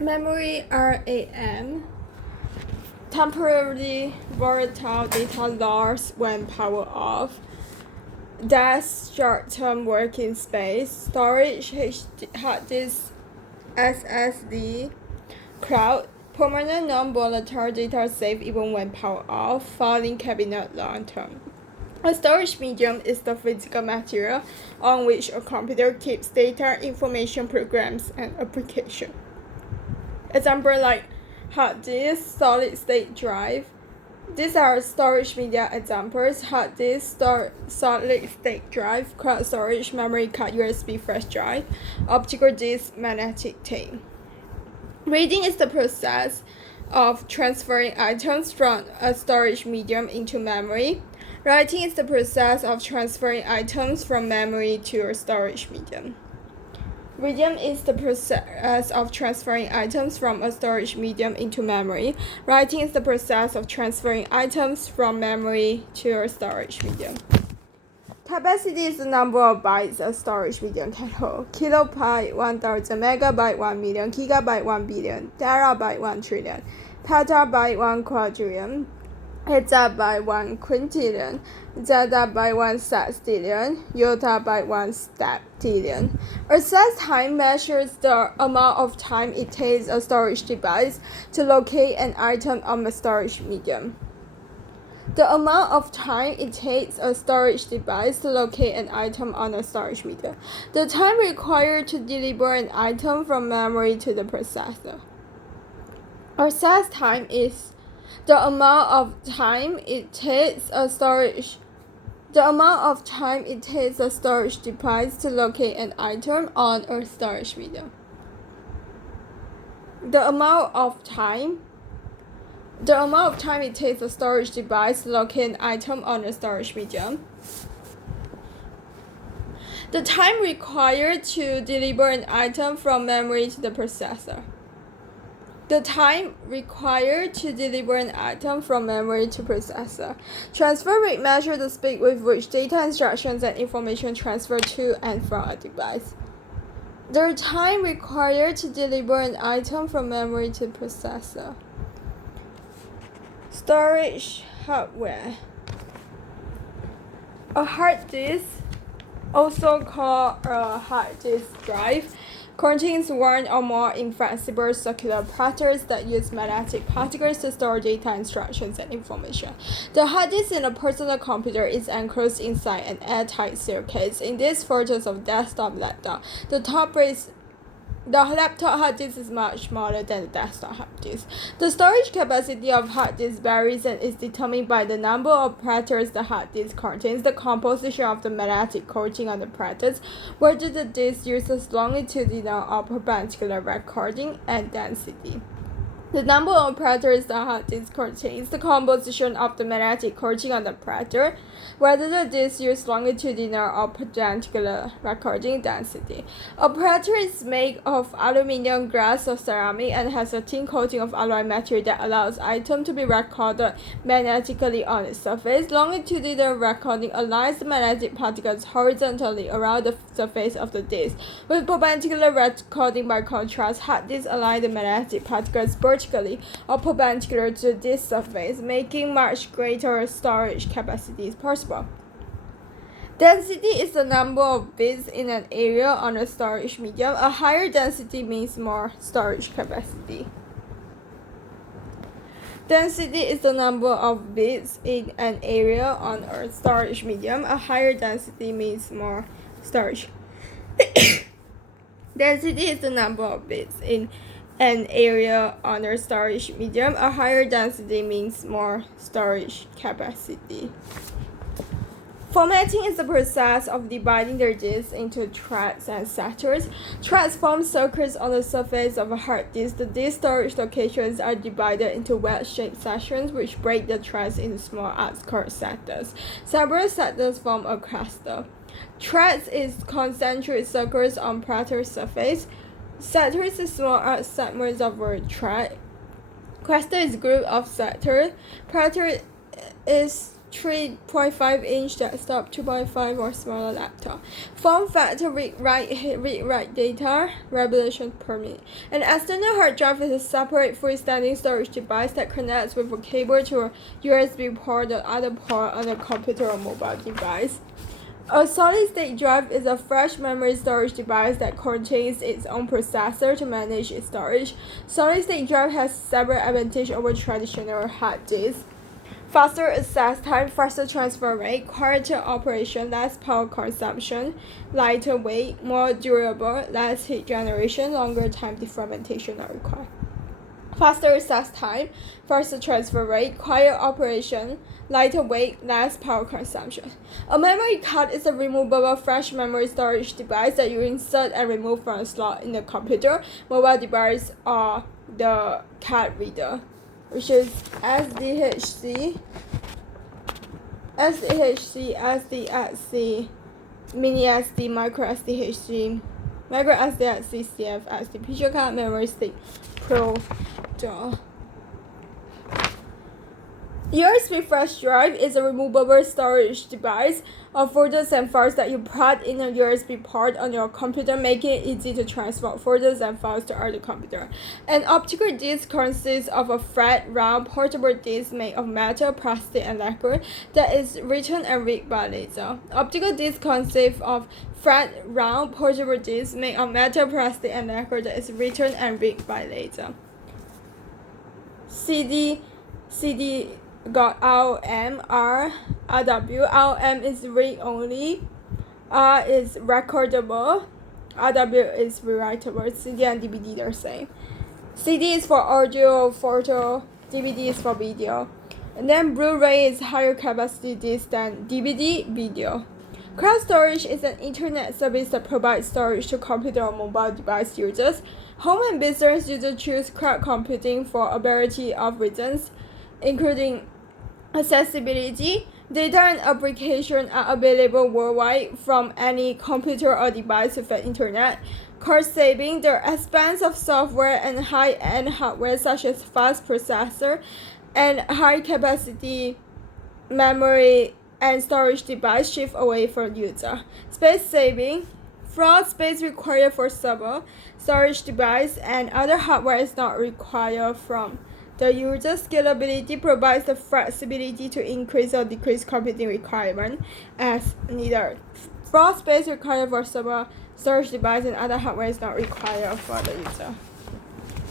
Memory RAM. Temporarily volatile data loss when power off. That's short-term working space. Storage hard disk SSD. Cloud. Permanent non-volatile data safe even when power off. Filing cabinet long-term. A storage medium is the physical material on which a computer keeps data, information, programs, and applications. Example like hard disk, solid-state drive. These are storage media examples: hard disk, solid-state drive, cloud storage, memory card, USB flash drive, optical disc, magnetic tape. Reading is the process of transferring items from a storage medium into memory. Writing is the process of transferring items from memory to a storage medium. Reading is the process of transferring items from a storage medium into memory. Writing is the process of transferring items from memory to a storage medium. Capacity is the number of bytes a storage medium can hold. Kilobyte 1000, megabyte 1 million, gigabyte 1 billion, terabyte 1 trillion, petabyte 1 quadrillion, exabyte 1 quintillion, zettabyte 1 sextillion, yottabyte 1 septillion. Access time measures the amount of time it takes a storage device to locate an item on a storage medium. The amount of time it takes a storage device to locate an item on a storage medium. The time required to deliver an item from memory to the processor. Access time is the amount of time it takes a storage device to locate an item on a storage medium. The amount of time it takes a storage device to locate an item on a storage medium. The time required to deliver an item from memory to the processor. The time required to deliver an item from memory to processor. Transfer rate measures the speed with which data, instructions, and information transfer to and from a device. The time required to deliver an item from memory to processor. Storage hardware. A hard disk, also called a hard disk drive, contains one or more inflexible circular platters that use magnetic particles to store data, instructions, and information. The hard disk in a personal computer is enclosed inside an airtight seal case. In these photos of desktop laptop, the laptop hard disk is much smaller than the desktop hard disk. The storage capacity of hard disk varies and is determined by the number of platters the hard disk contains, the composition of the magnetic coating on the platters, whether the disk uses longitudinal or perpendicular recording, and density. The number of platters the hard disk contains, the composition of the magnetic coating on the platter, whether the disk uses longitudinal or perpendicular recording, density. A platter is made of aluminum, glass, or ceramic and has a thin coating of alloy material that allows items to be recorded magnetically on its surface. Longitudinal recording aligns the magnetic particles horizontally around the surface of the disk. With perpendicular recording, by contrast, hard disks align the magnetic particles vertically or perpendicular to the disk surface, making much greater storage capacity possible. Density is the number of bits in an area on a storage medium. A higher density means more storage capacity. Density is the number of bits in an area on a storage medium. A higher density means more storage. Density is the number of bits in an area on a storage medium. A higher density means more storage capacity. Formatting is the process of dividing the disk into threads and sectors. Threads form circles on the surface of a hard disk. The disk storage locations are divided into wedge-shaped sections which break the threads into small arcs called sectors. Several sectors form a cluster. Threads is concentric circles on platter surface. Sectors is small arc segments of a thread. Cluster is group of sectors. Platter is 3.5-inch desktop, 2.5 or smaller laptop. Form factor read-write data revolution per minute. An external hard drive is a separate freestanding storage device that connects with a cable to a USB port or other port on a computer or mobile device. A solid-state drive is a flash memory storage device that contains its own processor to manage its storage. Solid-state drive has several advantages over traditional hard disks. Faster access time, faster transfer rate, quieter operation, less power consumption, lighter weight, more durable, less heat generation, longer time defragmentation are required. Faster access time, faster transfer rate, quieter operation, lighter weight, less power consumption. A memory card is a removable flash memory storage device that you insert and remove from a slot in the computer, mobile device, or the card reader, which is SDHC, SDHC, mini SD, micro SDHC, micro SDHC, CF SD, picture card, memory stick, Pro. USB flash drive is a removable storage device of folders and files that you plug in a USB port on your computer, making it easy to transfer folders and files to other computer. An optical disc consists of a flat, round, portable disc made of metal, plastic, and lacquer that is written and read by laser. Optical disc consists of flat, round, portable disc made of metal, plastic, and lacquer that is written and read by laser. CD got ROM, RW is read only, R is recordable, RW is rewritable. CD and DVD are the same. CD is for audio, photo, DVD is for video. And then Blu-ray is higher capacity disc than DVD video. Cloud storage is an internet service that provides storage to computer or mobile device users. Home and business users choose cloud computing for a variety of reasons, including accessibility. Data and applications are available worldwide from any computer or device with the internet. Cost saving, the expense of software and high-end hardware such as fast processor and high-capacity memory and storage device shift away from user. Space saving, floor space required for server, storage device, and other hardware is not required from the user. Scalability provides the flexibility to increase or decrease computing requirement as needed. Floor space required for server, storage device, and other hardware is not required for the user.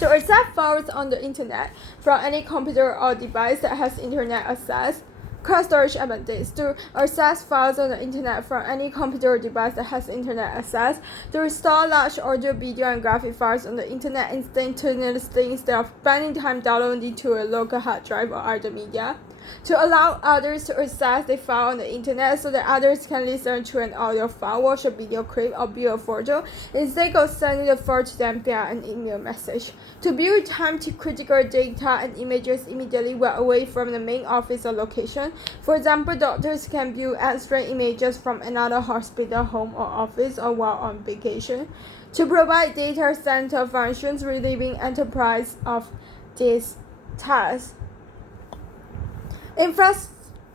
To access files on the internet from any computer or device that has internet access. Cloud storage advantage. To access files on the internet from any computer or device that has internet access. To restore large audio, video, and graphic files on the internet instantaneously instead of spending time downloading to a local hard drive or other media. To allow others to access the file on the internet so that others can listen to an audio file, watch a video clip, or view a photo instead of sending the file to them via an email message. To view time-critical data and images immediately while away from the main office or location. For example, doctors can view X-ray images from another hospital, home, or office or while on vacation. To provide data center functions, relieving enterprise of these tasks.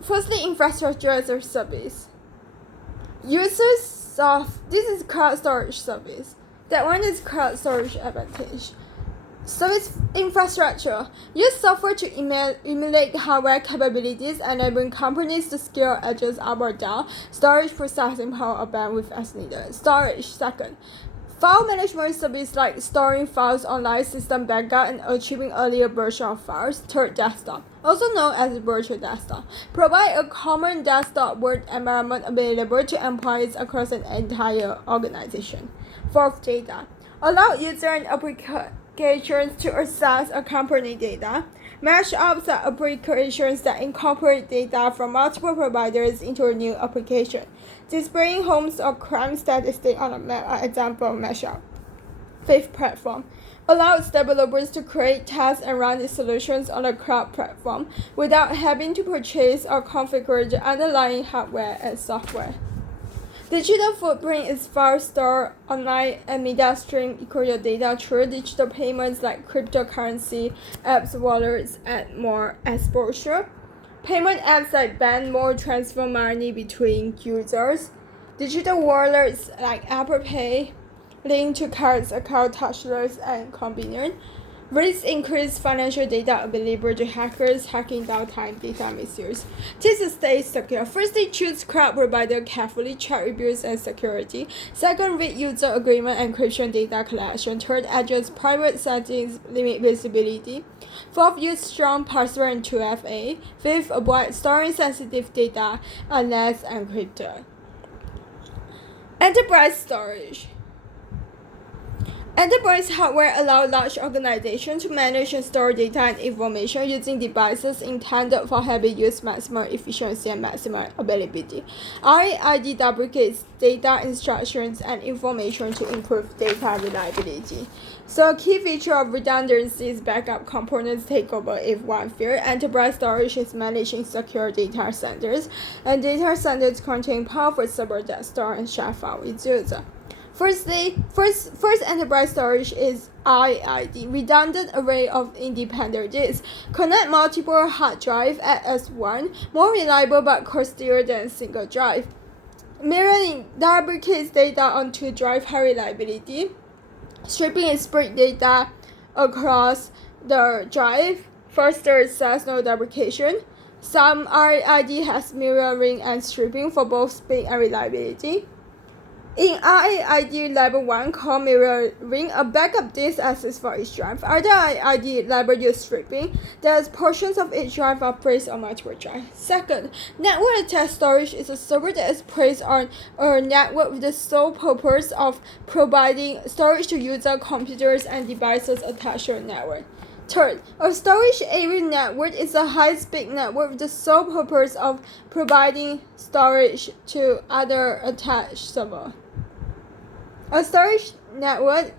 Firstly, infrastructure as a service. Users of this is cloud storage service. That one is cloud storage advantage. Service infrastructure. Use software to emulate hardware capabilities, enabling companies to scale edges up or down. Storage, processing power, or bandwidth as needed. Storage. Second. File management service like storing files online, system backup, and achieving earlier version of files. Third, desktop, also known as virtual desktop, provide a common desktop work environment available to employees across an entire organization. Fourth, data, allow user and applications to access a company data. Mashups are applications that incorporate data from multiple providers into a new application. Displaying homes or crime statistics on a map are example of mashup. Fifth, platform. Allows developers to create, test, and run the solutions on a cloud platform without having to purchase or configure the underlying hardware and software. Digital footprint is file stored online and media stream equal your data through digital payments like cryptocurrency, apps, wallets, and more exposure. Payment apps like Venmo transfer money between users. Digital wallets like Apple Pay link to cards, account touchless and convenient. Risks increase financial data available to hackers, hacking downtime, data misuse. To stay secure, firstly, choose cloud provider carefully, check reviews and security. Second, read user agreement, encryption, data collection. Third, adjust private settings, limit visibility. Fourth, use strong password and 2FA. Fifth, avoid storing sensitive data unless encrypted. Enterprise storage. Enterprise hardware allows large organizations to manage and store data and information using devices intended for heavy use, maximum efficiency, and maximum availability. RAID duplicates data instructions and information to improve data reliability. So a key feature of redundancy is backup components take over if one fails. Enterprise storage is managed in secure data centers, and data centers contain powerful servers that store and share files with users. First enterprise storage is RAID, redundant array of independent disks. Connect multiple hard drives as one, more reliable but costlier than a single drive. Mirroring duplicates data onto drive high reliability. Stripping and spread data across the drive fosters SASS-no duplication. Some RAID has mirroring and stripping for both speed and reliability. In RAID level 1 called mirroring, a backup disk access for each drive. Other RAID level use stripping, that portions of each drive are placed on multiple drives. Second, network attached storage is a server that is placed on a network with the sole purpose of providing storage to user computers and devices attached to a network. Third, a storage area network is a high-speed network with the sole purpose of providing storage to other attached servers. A storage network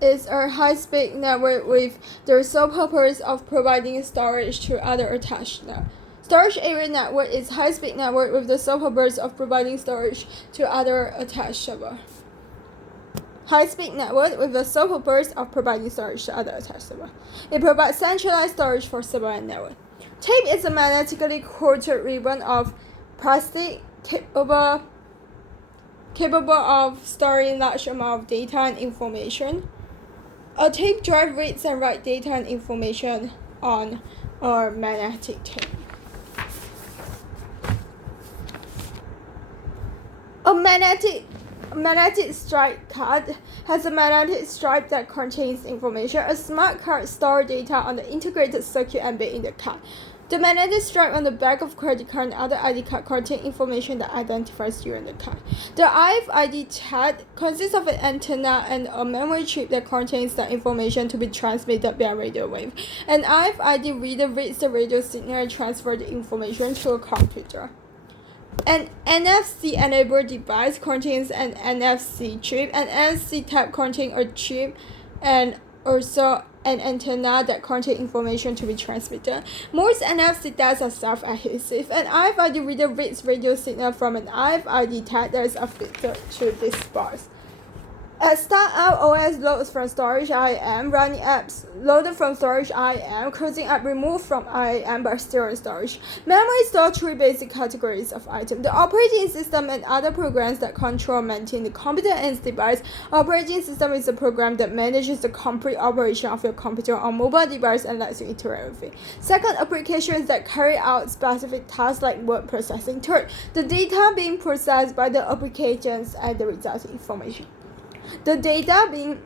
is a high-speed network with the sole purpose of providing storage to other attached networks. Storage area network is a high-speed network with the sole purpose of providing storage to other attached servers. High-speed network with the sole purpose of providing storage to other attached servers. It provides centralized storage for server and network. Tape is a magnetically coated ribbon of plastic capable of storing large amounts of data and information. A tape drive reads and writes data and information on a magnetic tape. A magnetic stripe card has a magnetic stripe that contains information. A smart card stores data on the integrated circuit embedded in the card. The magnetic stripe on the back of credit card and other ID card contain information that identifies you and the card. The RFID tag consists of an antenna and a memory chip that contains the information to be transmitted via radio wave. An RFID reader reads the radio signal and transfers the information to a computer. An NFC-enabled device contains an NFC chip. An NFC tag contains a chip and also an antenna that contains information to be transmitted. Most NFC tags are self-adhesive. An RFID reader reads radio signal from an RFID tag that is affixed to this box. A startup OS loads from storage IAM, running apps loaded from storage IAM, closing app removed from IAM but still in storage. Memory stores three basic categories of items: the operating system and other programs that control and maintain the computer and its device. Operating system is a program that manages the complete operation of your computer or mobile device and lets you interact with it. Second, applications that carry out specific tasks like word processing. Third, the data being processed by the applications and the resulting information. The data being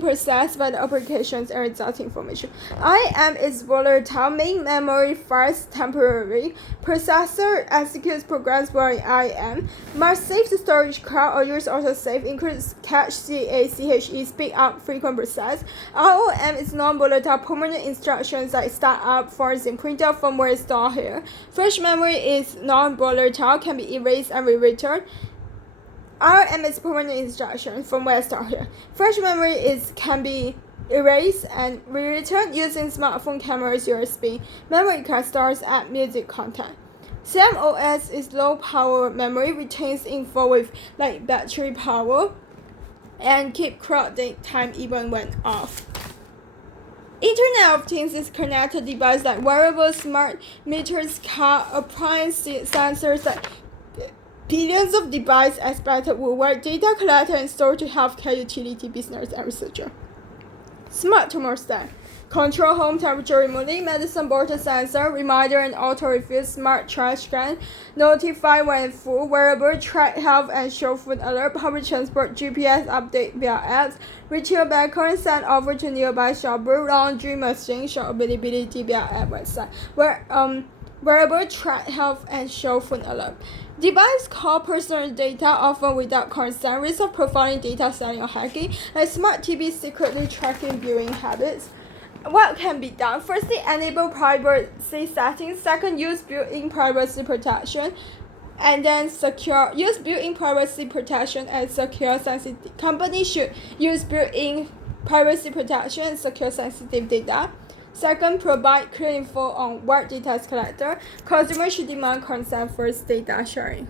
processed by the applications and the resulting information. IAM is volatile, making memory fast temporarily. Processor executes programs while in IAM. Must save the storage cloud or use autosave, includes cache, CACHE, speed up, frequent process. ROM is non-volatile, permanent instructions like start up, forcing, printer, firmware stored here. Flash memory is non-volatile, can be erased and rewritten. RAM is permanent instruction from where I start here. Flash memory can be erased and rewritten using smartphone cameras USB. Memory card stores app music content. CMOS is low power memory, retains info with like battery power and keep clock time even when off. Internet of Things is connected device like wearables, smart meters, car, appliance sensors that billions of devices expected will work, data collected and stored to healthcare, utility, business, and researcher. Smart thermostat. Control home temperature remotely, medicine bottle sensor, reminder and auto refill, smart trash can, notify when full, wearable, track health and show food alert, public transport, GPS update via apps, retail background, send offer to nearby shopper, laundry machine, show availability via app website. Wearable, track health and show food alert. Device call personal data often without consent, risk of profiling, data selling or hacking, like smart TV secretly tracking viewing habits. What can be done? Firstly, enable privacy settings. Second, use built-in privacy protection. And then use built-in privacy protection and secure sensitive. Companies should use built-in privacy protection and secure sensitive data. Second, provide clear info on what data is collected. Consumers should demand consent first data sharing.